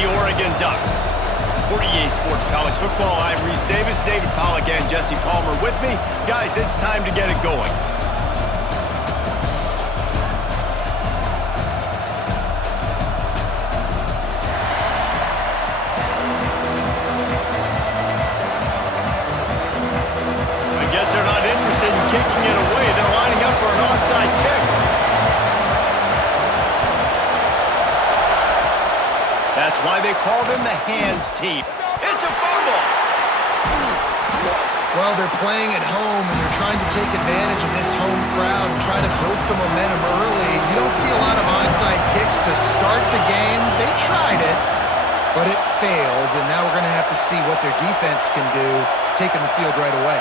the Oregon Ducks. For EA Sports College Football, I'm Reese Davis, David Pollack, and Jesse Palmer with me. Guys, it's time to get it going. I guess they're not interested in kicking it away. They're lining up for an onside kick. That's why they call them the hands team. It's a fumble. Well, they're playing at home, and they're trying to take advantage of this home crowd and try to build some momentum early. You don't see a lot of onside kicks to start the game. They tried it, but it failed, and now we're going to have to see what their defense can do, taking the field right away.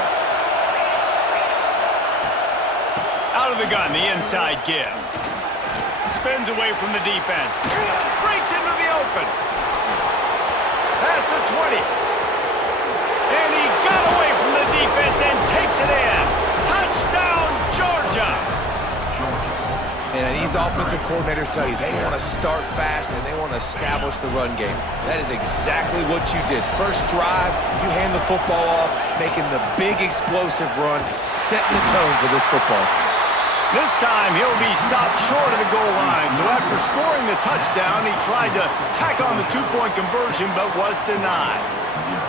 Out of the gun, the inside give. Spins away from the defense. Breaks into the open. Past the 20. And he got away from the defense and takes it in. Touchdown, Georgia. And these offensive coordinators tell you they want to start fast and they want to establish the run game. That is exactly what you did. First drive, you hand the football off, making the big explosive run, setting the tone for this football game. This time, he'll be stopped short of the goal line. So after scoring the touchdown, he tried to tack on the two-point conversion, but was denied.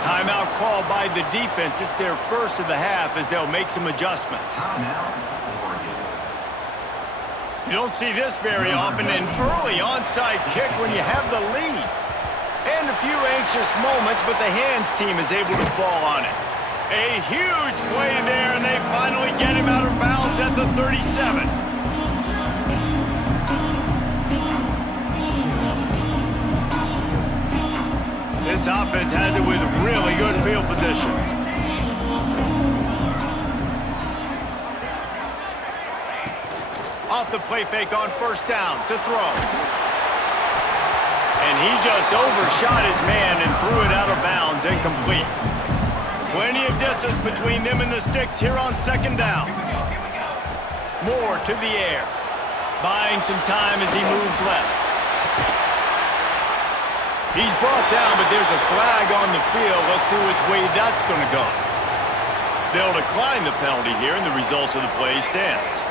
Timeout called by the defense. It's their first of the half as they'll make some adjustments. You don't see this very often, an early onside kick when you have the lead. And a few anxious moments, but the hands team is able to fall on it. A huge play there, and they finally get him out of bounds at the 37. This offense has it with really good field position. Off the play fake on first down to throw. And he just overshot his man and threw it out of bounds, incomplete. Plenty of distance between them and the sticks here on second down. Moore to the air. Buying some time as he moves left. He's brought down, but there's a flag on the field. Let's see which way that's going to go. They'll decline the penalty here, and the result of the play stands.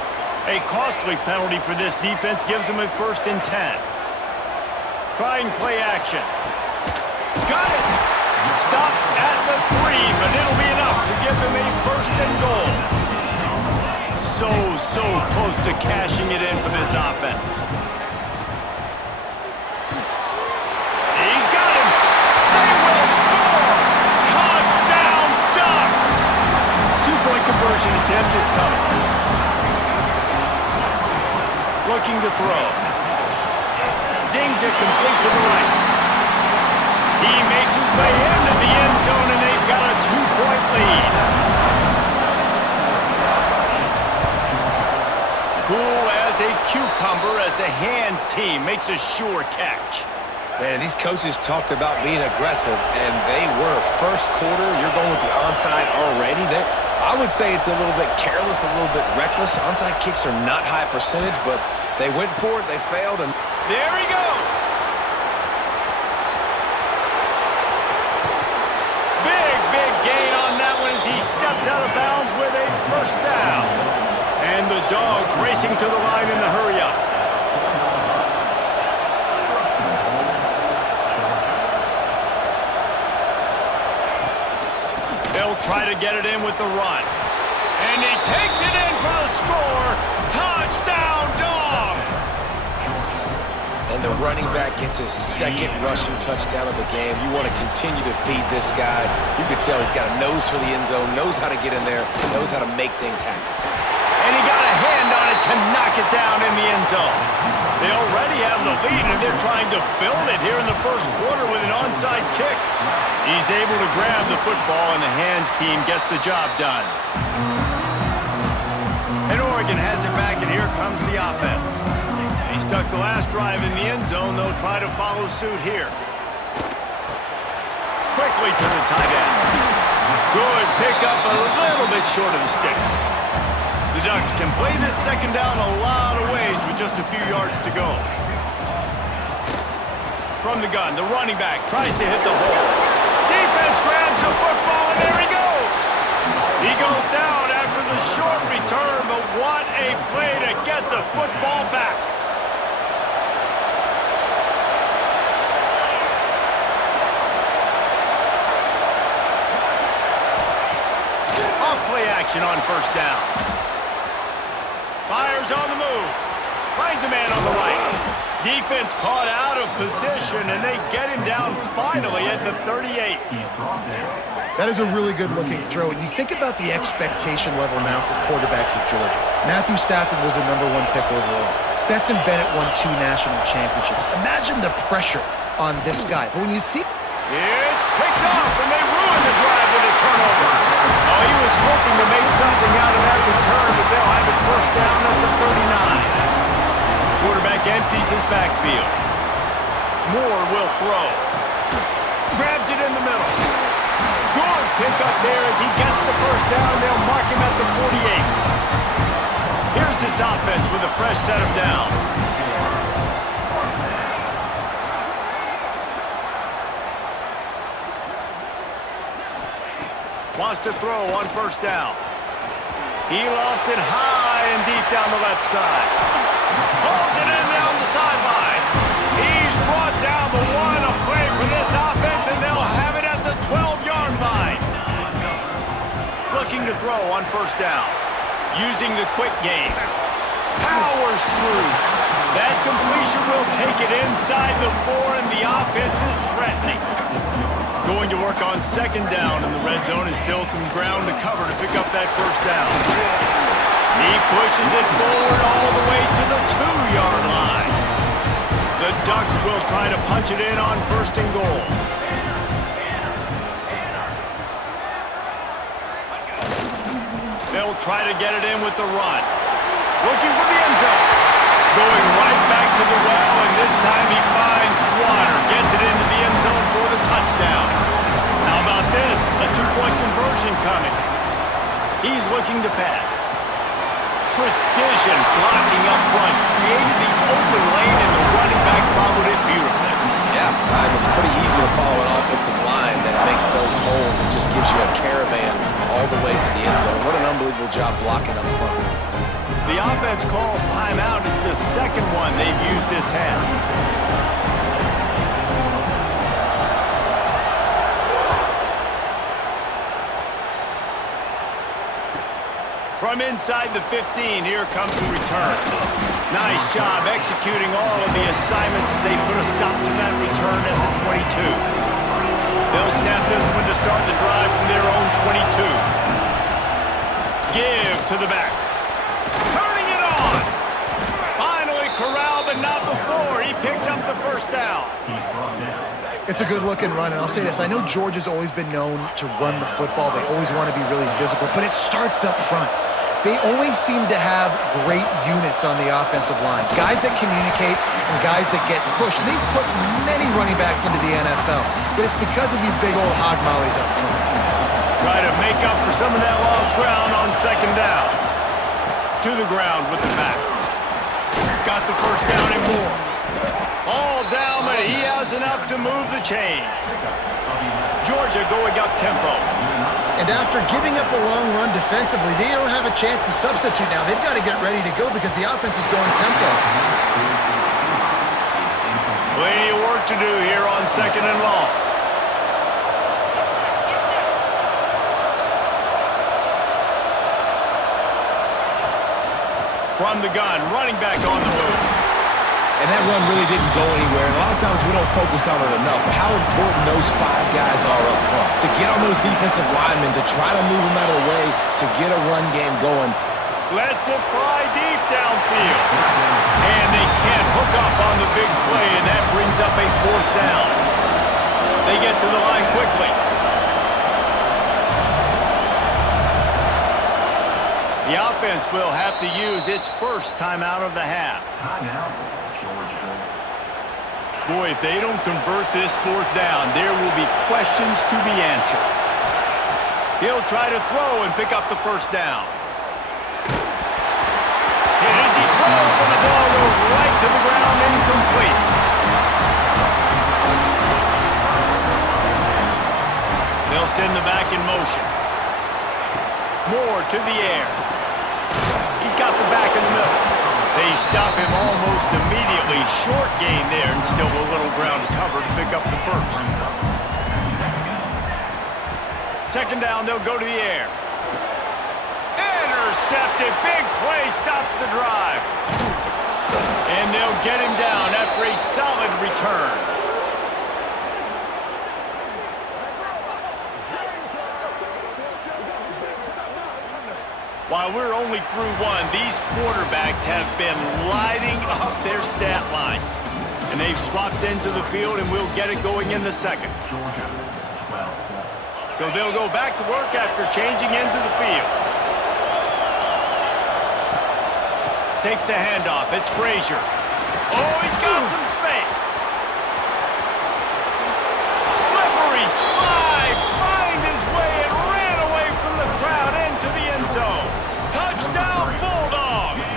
A costly penalty for this defense gives them a 1st and 10. Trying play action. Got it! Stopped at the 3, but it'll be enough to give them a 1st and goal. So close to cashing it in for this offense. He's got him. They will score. Touchdown, Ducks. Two-point conversion attempt is coming. Looking to throw. Zings it complete to the right. He makes his way into the end zone, and they've got a 2-point lead. Cool as a cucumber as the hands team makes a sure catch. Man, these coaches talked about being aggressive, and they were. First quarter, you're going with the onside already. I would say it's a little bit careless, a little bit reckless. Onside kicks are not high percentage, but they went for it, they failed, and there he goes. Big gain on that one as he steps out of bounds with a 1st down. And the Dogs racing to the line in the hurry-up. They'll try to get it in with the run. And he takes it in for the score. Touchdown, Dogs! And the running back gets his 2nd rushing touchdown of the game. You want to continue to feed this guy. You could tell he's got a nose for the end zone, knows how to get in there, knows how to make things happen. And he got a hand on it to knock it down in the end zone. They already have the lead, and they're trying to build it here in the first quarter with an onside kick. He's able to grab the football, and the hands team gets the job done. And Oregon has it back, and here comes the offense. He stuck the last drive in the end zone. They'll try to follow suit here. Quickly to the tight end. Good pickup, a little bit short of the sticks. The Ducks can play this second down a lot of ways with just a few yards to go. From the gun, the running back tries to hit the hole. Defense grabs the football, and there he goes. He goes down after the short return, but what a play to get the football back. Off-play action on first down. Fires on the move. Finds a man on the right. Defense caught out of position, and they get him down finally at the 38. That is a really good-looking throw. And you think about the expectation level now for quarterbacks at Georgia. Matthew Stafford was the #1 pick overall. Stetson Bennett won 2 national championships. Imagine the pressure on this guy. But when you see... It's picked off, and they ruin the drive with a turnover. Oh, he was hoping to make something out of that return, but they'll have it first down at the 39. Quarterback empties his backfield. Moore will throw. Grabs it in the middle. Good pick up there as he gets the first down. They'll mark him at the 48. Here's this offense with a fresh set of downs. Wants to throw on first down. He lofts it high and deep down the left side. Pulls it in down the sideline. He's brought down the 1, a play for this offense, and they'll have it at the 12-yard line. Looking to throw on first down. Using the quick game. Powers through. That completion will take it inside the 4, and the offense is threatening. Going to work on second down, and the red zone is still some ground to cover to pick up that first down. He pushes it forward all the way to the 2-yard line. The Ducks will try to punch it in on first and goal. They'll try to get it in with the run. Looking for the end zone. Going right back to the well, and this time he finds water. Gets it into the end zone for the touchdown. How about this? A 2-point conversion coming. He's looking to pass. Precision blocking up front. Created the open lane, and the running back followed it beautifully. Yeah, it's pretty easy to follow an offensive line that makes those holes and just gives you a caravan all the way to the end zone. What an unbelievable job blocking up front. The offense calls timeout. It's the second one they've used this half. From inside the 15, here comes the return. Nice job executing all of the assignments as they put a stop to that return at the 22. They'll snap this one to start the drive from their own 22. Give to the back. Turning it on. Finally corralled, but not before. He picks up the first down. It's a good-looking run, and I'll say this. I know Georgia's always been known to run the football. They always want to be really physical, but it starts up front. They always seem to have great units on the offensive line. Guys that communicate and guys that get pushed. They've put many running backs into the NFL, but it's because of these big old hog mollies up front. Try to make up for some of that lost ground on second down. To the ground with the back. Got the first down and more. All down, but he has enough to move the chains. Georgia going up tempo. And after giving up a long run defensively, they don't have a chance to substitute now. They've got to get ready to go because the offense is going tempo. Plenty of work to do here on second and long. From the gun, running back on the move. And that run really didn't go anywhere. And a lot of times we don't focus on it enough, but how important those 5 guys are up front. To get on those defensive linemen, to try to move them out of the way, to get a run game going. Lets it fly deep downfield. And they can't hook up on the big play, and that brings up a fourth down. They get to the line quickly. The offense will have to use its first timeout of the half. Boy, if they don't convert this fourth down, there will be questions to be answered. He'll try to throw and pick up the first down. And as he throws, and the ball goes right to the ground, incomplete. motion. Moore to the air. He's got the back in the middle. They stop him almost immediately. Short gain there and still a little ground to cover to pick up the first. Second down, they'll go to the air. Intercepted. Big play stops the drive. And they'll get him down after a solid return. While we're only through one, these quarterbacks have been lighting up their stat lines. And they've swapped into the field, and we'll get it going in the second. So they'll go back to work after changing into the field. Takes the handoff. It's Frazier. Oh, he's got some space. Slippery slide. Find his way and ran away from the crowd into the end zone. Touchdown, Bulldogs.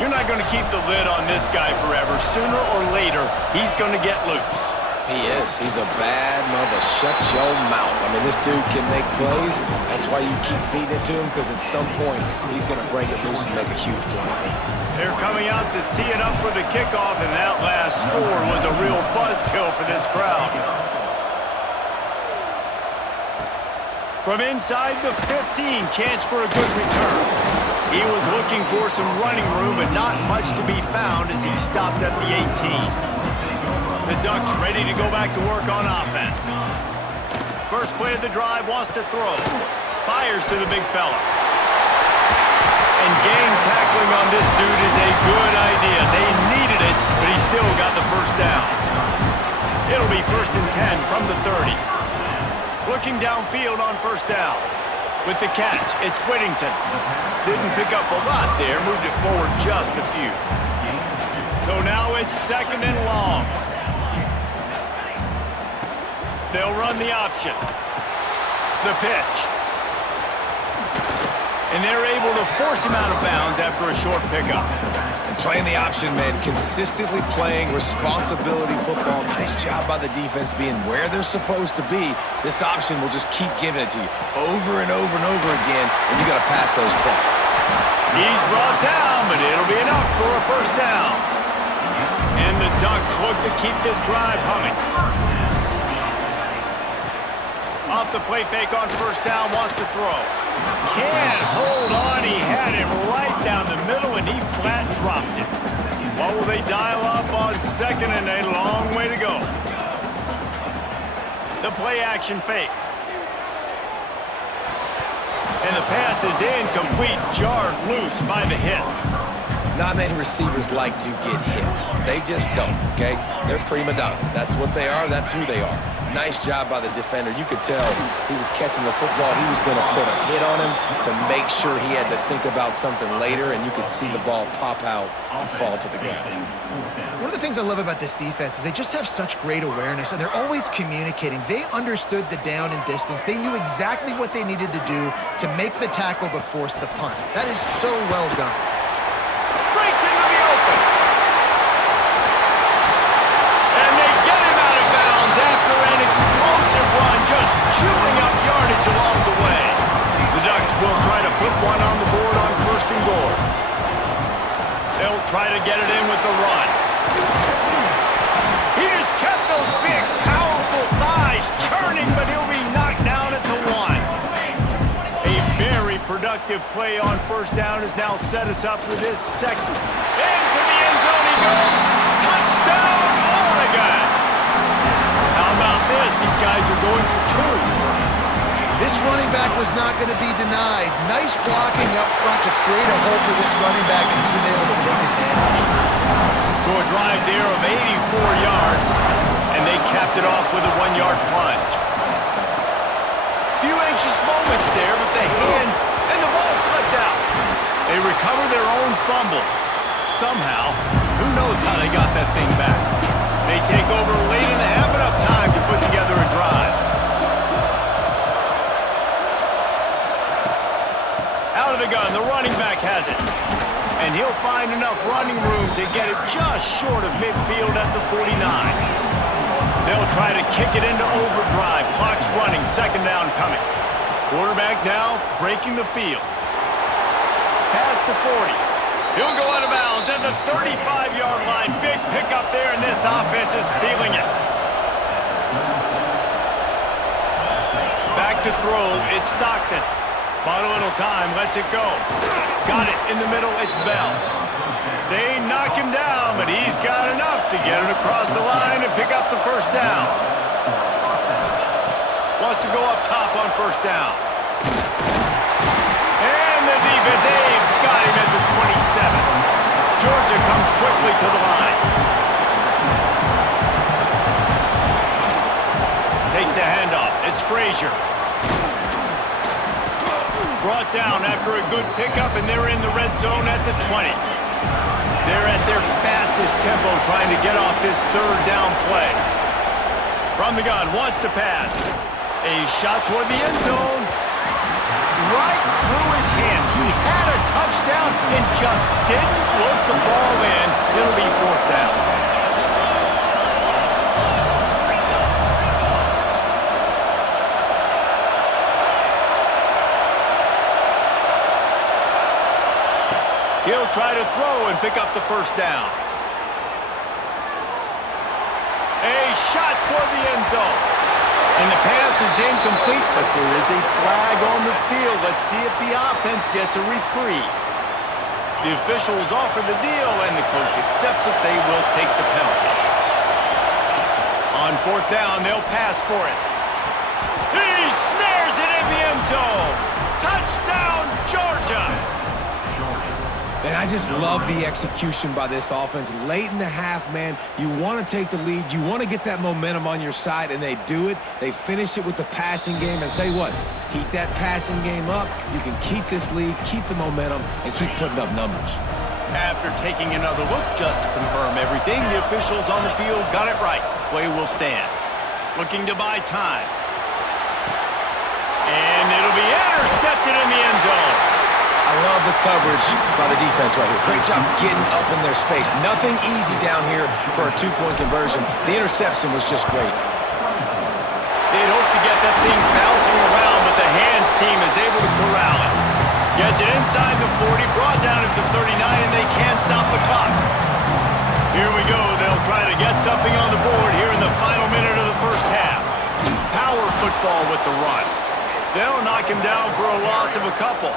You're not going to keep the lid on this guy forever. Sooner or later, he's going to get loose. He is. He's a bad mother. Shut your mouth. I mean, this dude can make plays. That's why you keep feeding it to him, because at some point, he's going to break it loose and make a huge play. They're coming out to tee it up for the kickoff, and that last score was a real buzzkill for this crowd. From inside the 15, chance for a good return. He was looking for some running room, but not much to be found as he stopped at the 18. The Ducks ready to go back to work on offense. First play of the drive, wants to throw. Fires to the big fella. And game tackling on this dude is a good idea. They needed it, but he still got the first down. It'll be 1st and 10 from the 30. Looking downfield on first down. With the catch, it's Whittington. Didn't pick up a lot there, moved it forward just a few. So now it's 2nd and long. They'll run the option. The pitch. And they're able to force him out of bounds after a short pickup. And playing the option, man, consistently playing responsibility football. Nice job by the defense being where they're supposed to be. This option will just keep giving it to you over and over and over again, and you got to pass those tests. He's brought down, but it'll be enough for a first down. And the Ducks look to keep this drive humming. Off the play fake on first down, wants to throw. Can't hold on. He had him right down the middle, and he flat dropped it. What will they dial up on 2nd and a long way to go? The play action fake. And the pass is incomplete, jarred loose by the hit. Not many receivers like to get hit. They just don't, okay? They're prima donnas. That's what they are. That's who they are. Nice job by the defender. You could tell he was catching the football. He was going to put a hit on him to make sure he had to think about something later, and you could see the ball pop out and fall to the ground. One of the things I love about this defense is they just have such great awareness, and they're always communicating. They understood the down and distance. They knew exactly what they needed to do to make the tackle to force the punt. That is so well done. Breaks into the open. And they get him out of bounds after an explosive run, just chewing up yardage along the way. The Ducks will try to put one on the board on 1st and goal. They'll try to get it in with the run. He has kept those big, powerful thighs churning, but he'll be knocked down at the 1. A very productive play on first down has now set us up for this second. Into the end zone he goes. Touchdown, Oregon! How about this? These guys are going for 2. This running back was not going to be denied. Nice blocking up front to create a hole for this running back, and he was able to take advantage. So a drive there of 84 yards, and they capped it off with a 1-yard plunge. Few anxious moments there, but the hand and the ball slipped out. They recover their own fumble. Somehow, who knows how they got that thing back. They take over late in the half, enough time to put together a drive. Out of the gun, the running back has it. And he'll find enough running room to get it just short of midfield at the 49. They'll try to kick it into overdrive. Clock's running, second down coming. Quarterback now breaking the field. Past the 40. He'll go out of bounds at the 35-yard line. Big pickup there, and this offense is feeling it. Back to throw, it's Stockton. Bought a little time, lets it go. Got it in the middle, it's Bell. They knock him down, but he's got enough to get it across the line and pick up the first down. Wants to go up top on first down. And the defense, they've got him at the 27. Georgia comes quickly to the line. Takes the handoff. It's Frazier. Brought down after a good pickup, and they're in the red zone at the 20. They're at their fastest tempo trying to get off this third down play. From the gun, wants to pass. A shot toward the end zone. Right through his hands. He had a touchdown and just didn't look the ball in. It'll be fourth down. He'll try to throw and pick up the first down. A shot toward the end zone. And the pass is incomplete, but there is a flag on the field. Let's see if the offense gets a reprieve. The officials offer the deal, and the coach accepts it. They will take the penalty. On fourth down, they'll pass for it. He snares it in the end zone. Touchdown, Georgia! And I just love the execution by this offense. Late in the half, man, you want to take the lead. You want to get that momentum on your side, and they do it. They finish it with the passing game. And I'll tell you what, heat that passing game up. You can keep this lead, keep the momentum, and keep putting up numbers. After taking another look just to confirm everything, the officials on the field got it right. Play will stand. Looking to buy time. And it'll be intercepted in the end zone. I love the coverage by the defense right here. Great job getting up in their space. Nothing easy down here for a two-point conversion. The interception was just great. They'd hope to get that thing bouncing around, but the hands team is able to corral it. Gets it inside the 40, brought down at the 39, and they can't stop the clock. Here we go. They'll try to get something on the board here in the final minute of the first half. Power football with the run. They'll knock him down for a loss of a couple.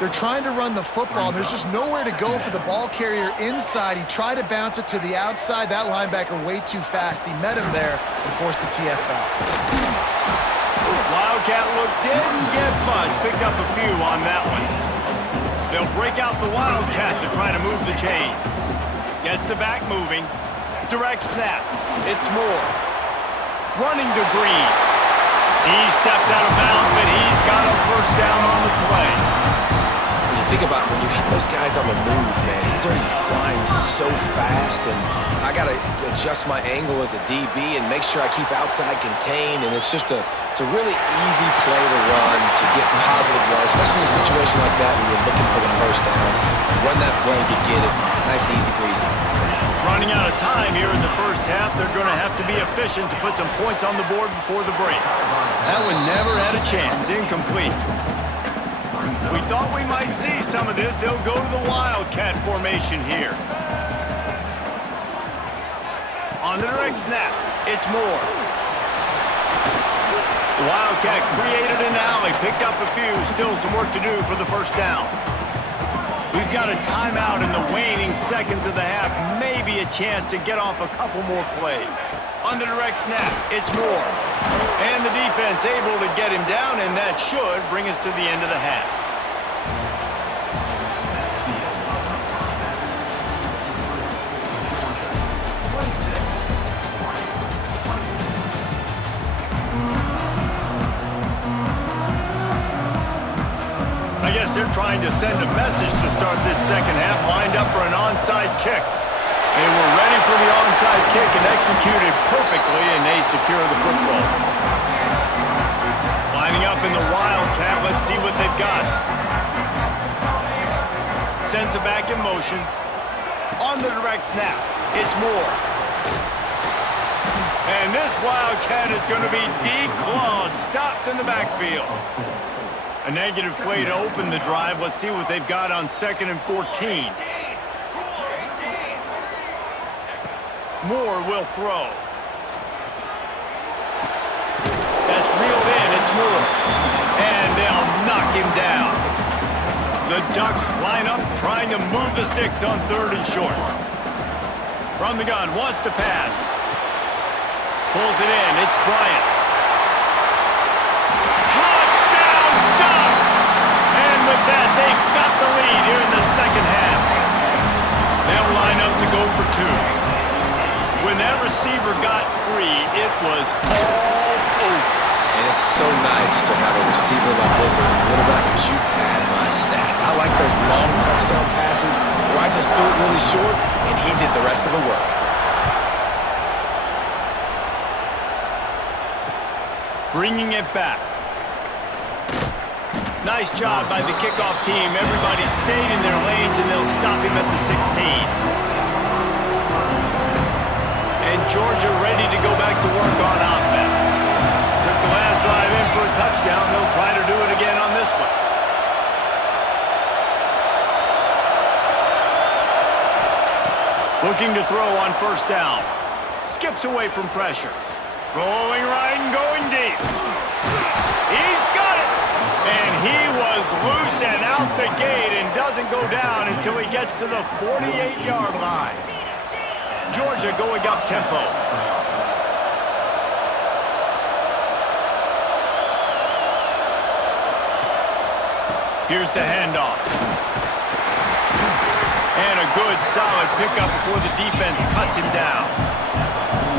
They're trying to run the football, and there's just nowhere to go for the ball carrier inside. He tried to bounce it to the outside. That linebacker way too fast. He met him there and forced the TFL. Wildcat look didn't get much. Picked up a few on that one. They'll break out the Wildcat to try to move the chains. Gets the back moving. Direct snap. It's Moore. Running to Green. He steps out of bounds, but he's got a first down on the play. When you think about when you hit those guys on the move, man, he's already flying so fast, and I got to adjust my angle as a DB and make sure I keep outside contained, and it's a really easy play to run to get positive yards, especially in a situation like that when you're looking for the first down. You run that play, you get it. Nice, easy breezy. Running out of time here in the first half. They're going to have to be efficient to put some points on the board before the break. That one never had a chance. Incomplete. We thought we might see some of this. They'll go to the Wildcat formation here. On the direct snap, it's Moore. The Wildcat created an alley, picked up a few. Still some work to do for the first down. We've got a timeout in the waning seconds of the half. Maybe a chance to get off a couple more plays. On the direct snap, it's Moore. And the defense able to get him down, and that should bring us to the end of the half. I guess they're trying to send a message to start this second half, lined up for an onside kick. They were ready for the onside kick and executed perfectly, and they secure the football. Lining up in the Wildcat, let's see what they've got. Sends it back in motion. On the direct snap, it's Moore. And And this Wildcat is going to be declawed, stopped in the backfield. A negative play to open the drive. Let's see what they've got on 2nd and 14. Moore will throw. That's reeled in. It's Moore. And they'll knock him down. The Ducks line up, trying to move the sticks on 3rd and short. From the gun, wants to pass. Pulls it in. It's Bryant. Touchdown, Ducks! And with that, they've got the lead here in the 2nd half. They'll line up to go for 2. When that receiver got free, it was all over. And it's so nice to have a receiver like this as a quarterback because you pad my stats. I like those long touchdown passes where I just threw it really short and he did the rest of the work. Bringing it back. Nice job by the kickoff team. Everybody stayed in their lanes and they'll stop him at the 16. And Georgia ready to go back to work on offense. Took the last drive in for a touchdown. They'll try to do it again on this one. Looking to throw on 1st down. Skips away from pressure. Rolling right and going deep. He's got it! And he was loose and out the gate and doesn't go down until he gets to the 48-yard line. Georgia going up tempo. Here's the handoff. And a good, solid pickup before the defense cuts him down.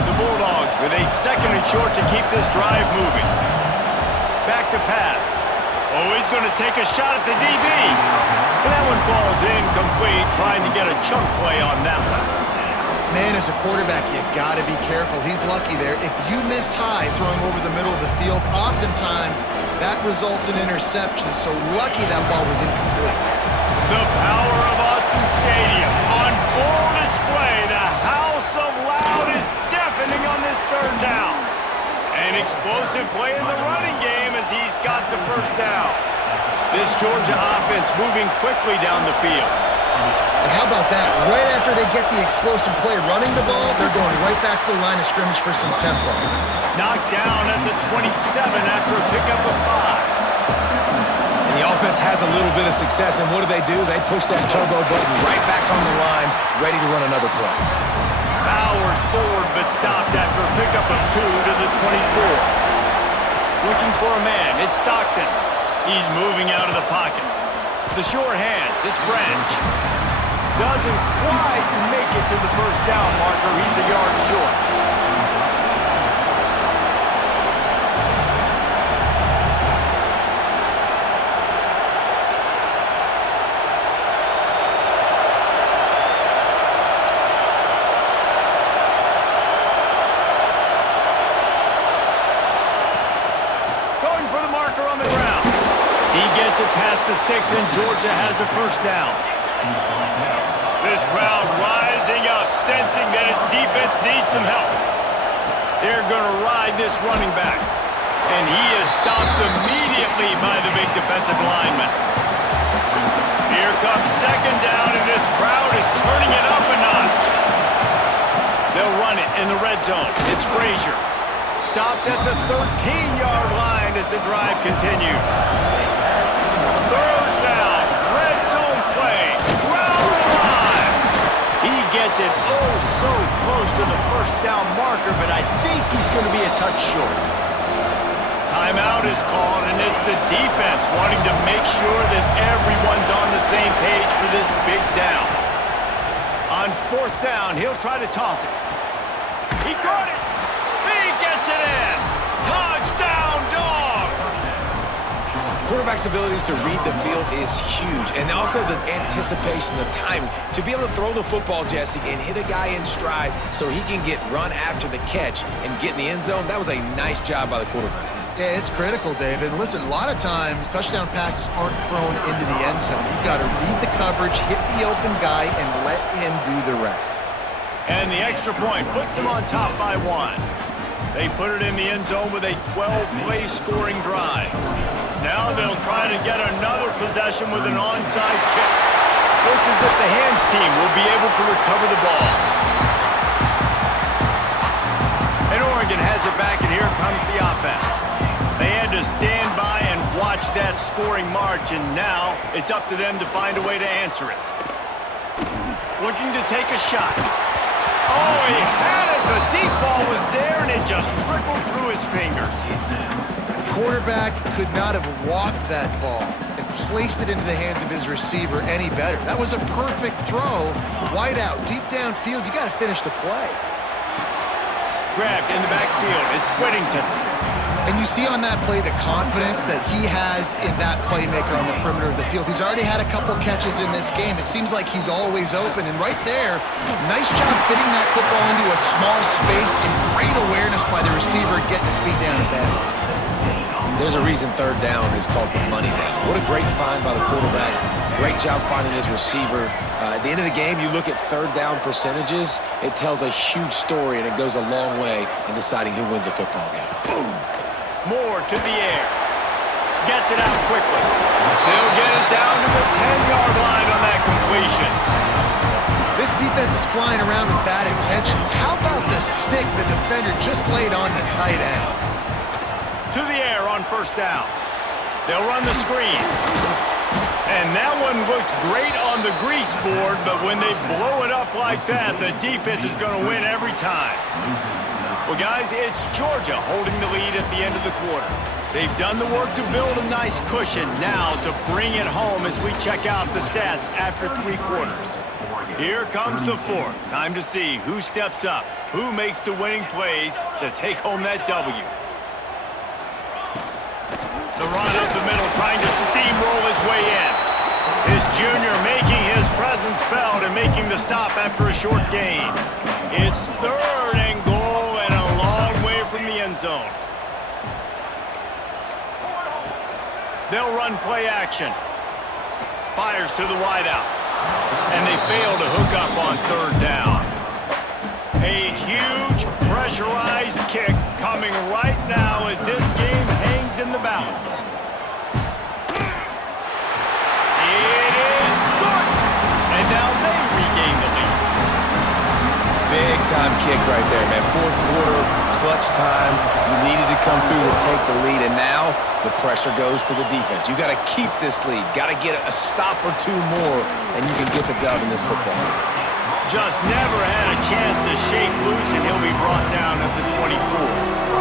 The Bulldogs with a 2nd and short to keep this drive moving. Back to pass. Oh, he's going to take a shot at the DB. And that one falls incomplete, trying to get a chunk play on that one. Man, as a quarterback, you got to be careful. He's lucky there. If you miss high throwing over the middle of the field, oftentimes that results in interception. So lucky that ball was incomplete. The power of Autzen Stadium on full display. The house of loud is deafening on this 3rd down. An explosive play in the running game as he's got the 1st down. This Georgia offense moving quickly down the field. And how about that? Right after they get the explosive play running the ball, they're going right back to the line of scrimmage for some tempo. Knocked down at the 27 after a pickup of 5. And the offense has a little bit of success, and what do? They push that turbo button right back on the line, ready to run another play. Powers forward, but stopped after a pickup of 2 to the 24. Looking for a man, it's Stockton. He's moving out of the pocket. The short hands, it's Branch. Doesn't quite make it to the 1st down marker. He's a yard short. Going for the marker on the ground. He gets it past the sticks, and Georgia has a 1st down. This crowd rising up, sensing that its defense needs some help. They're going to ride this running back. And he is stopped immediately by the big defensive lineman. Here comes 2nd down, and this crowd is turning it up a notch. They'll run it in the red zone. It's Frazier. Stopped at the 13-yard line as the drive continues. 3rd down, red zone play, crowd alive. He gets it oh so close to the 1st down marker, but I think he's going to be a touch short. Timeout is called, and it's the defense wanting to make sure that everyone's on the same page for this big down. On 4th down, he'll try to toss it. He caught it. He gets it in. Touchdown, Dogs. Quarterback's abilities to read the field is huge, and also the anticipation, the timing. To be able to throw the football, Jesse, and hit a guy in stride so he can get run after the catch and get in the end zone, that was a nice job by the quarterback. Yeah, it's critical, David. Listen, a lot of times touchdown passes aren't thrown into the end zone. You've got to read the coverage, hit the open guy, and let him do the rest. And the extra point puts them on top by 1. They put it in the end zone with a 12-play scoring drive. Now they'll try to get another possession with an onside kick. Looks as if the hands team will be able to recover the ball. And Oregon has it back, and here comes the offense. They had to stand by and watch that scoring march, and now it's up to them to find a way to answer it. Looking to take a shot. Oh, he had it. The deep ball was there, and it just trickled through his fingers. Quarterback could not have walked that ball and placed it into the hands of his receiver any better. That was a perfect throw. Wide out, deep downfield. You got to finish the play. Grabbed in the backfield. It's Whittington. And you see on that play the confidence that he has in that playmaker on the perimeter of the field. He's already had a couple catches in this game. It seems like he's always open. And right there, nice job fitting that football into a small space and great awareness by the receiver getting his feet down in bounds. There's a reason third down is called the money down. What a great find by the quarterback. Great job finding his receiver. At the end of the game, you look at third down percentages, it tells a huge story, and it goes a long way in deciding who wins a football game. Boom. Moore to the air. Gets it out quickly. They'll get it down to the 10-yard line on that completion. This defense is flying around with bad intentions. How about the stick the defender just laid on the tight end? To the air on first down. They'll run the screen. And that one looked great on the grease board, but when they blow it up like that, the defense is going to win every time. Well, guys, it's Georgia holding the lead at the end of the quarter. They've done the work to build a nice cushion now to bring it home as we check out the stats after 3 quarters. Here comes the fourth. Time to see who steps up, who makes the winning plays to take home that W. The run up the middle, trying to steamroll his way in. His junior making his presence felt and making the stop after a short gain. It's 3rd and goal and a long way from the end zone. They'll run play action. Fires to the wideout. And they fail to hook up on 3rd down. A huge pressurized kick coming right now as this game hangs in the balance. It is good! And now they regain the lead. Big time kick right there, man. 4th quarter, clutch time. You needed to come through to take the lead, and now the pressure goes to the defense. You got to keep this lead. Got to get a stop or 2 more, and you can get the dub in this football game. Just never had a chance to shake loose, and he'll be brought down at the 24.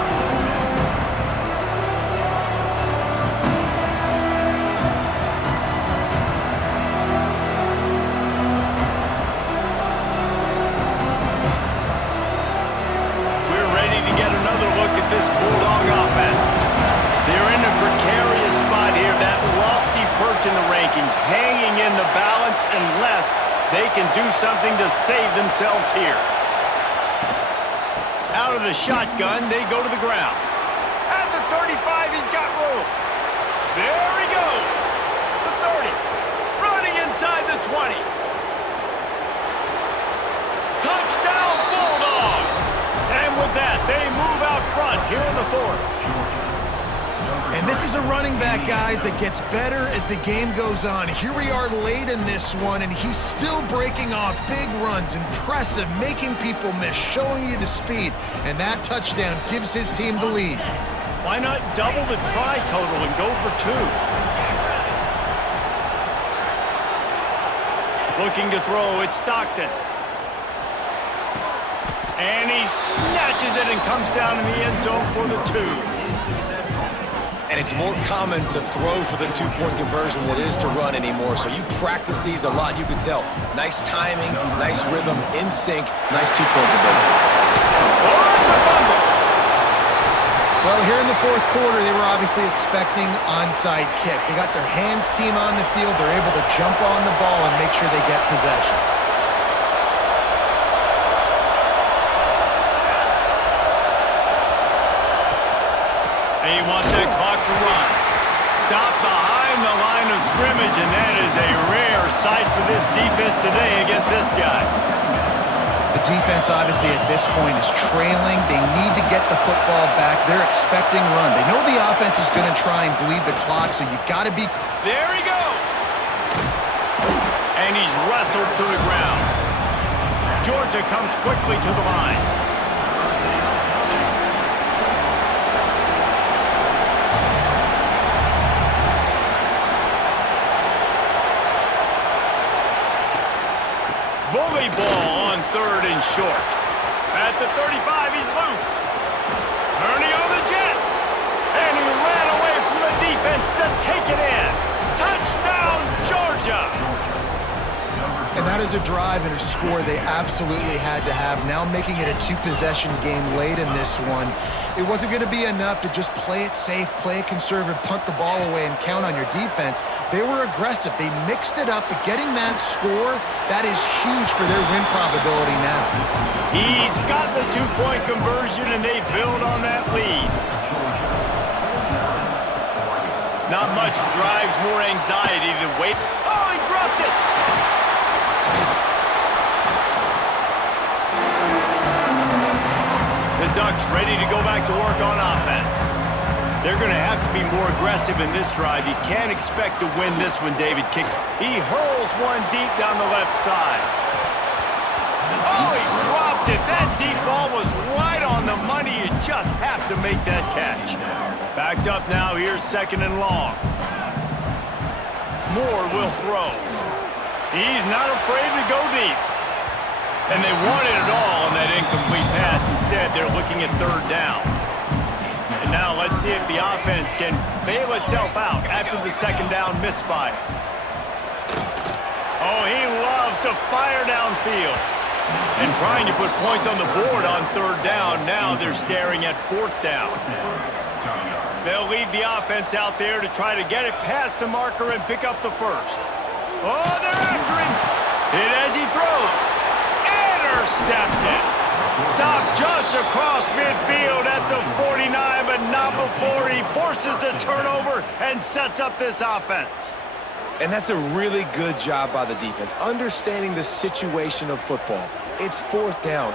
This Bulldog offense. They're in a precarious spot here, that lofty perch in the rankings, hanging in the balance unless they can do something to save themselves here. Out of the shotgun, they go to the ground. At the 35, he's got room. There he goes. The 30. Running inside the 20. Touchdown, Bulldogs! And with that, they move out front here in the 4th. And this is a running back, guys, that gets better as the game goes on. Here we are late in this one, and he's still breaking off big runs. Impressive, making people miss, showing you the speed. And that touchdown gives his team the lead. Why not double the try total and go for 2? Looking to throw, it's Stockton. And he snatches it and comes down in the end zone for the 2. And it's more common to throw for the 2-point conversion than it is to run anymore. So you practice these a lot. You can tell. Nice timing, nice rhythm, in sync, nice 2-point conversion. Oh, it's a fumble! Well, here in the 4th quarter, they were obviously expecting onside kick. They got their hands team on the field. They're able to jump on the ball and make sure they get possession. They want that clock to run. Stop behind the line of scrimmage, and that is a rare sight for this defense today against this guy. The The defense, obviously, at this point is trailing. They need to get the football back. They're expecting run. They know the offense is going to try and bleed the clock, so you got to be... There he goes! And he's wrestled to the ground. Georgia comes quickly to the line. Bully ball on 3rd and short. At the 35, he's loose. Turning on the Jets. And he ran away from the defense to take it in. Touchdown, Georgia! And that is a drive and a score they absolutely had to have. Now making it a 2-possession game late in this one. It wasn't going to be enough to just play it safe, play it conservative, punt the ball away, and count on your defense. They were aggressive. They mixed it up, but getting that score, that is huge for their win probability now. He's got the 2-point conversion, and they build on that lead. Not much drives more anxiety than wait. Oh, he dropped it! The Ducks ready to go back to work on offense. They're going to have to be more aggressive in this drive. You can't expect to win this one, David. He hurls one deep down the left side. Oh, he dropped it. That deep ball was right on the money. You just have to make that catch. Backed up now. Here's 2nd and long. Moore will throw. He's not afraid to go deep. And they wanted it all on that incomplete pass. Instead, they're looking at 3rd down. And now let's see if the offense can bail itself out after the 2nd down misfire. Oh, he loves to fire downfield. And trying to put points on the board on 3rd down. Now they're staring at 4th down. They'll leave the offense out there to try to get it past the marker and pick up the 1st. Oh, they're after him. Hit as he throws. Intercepted. Stopped just across midfield at the 49, but not before he forces the turnover and sets up this offense. And that's a really good job by the defense, understanding the situation of football. It's 4th down.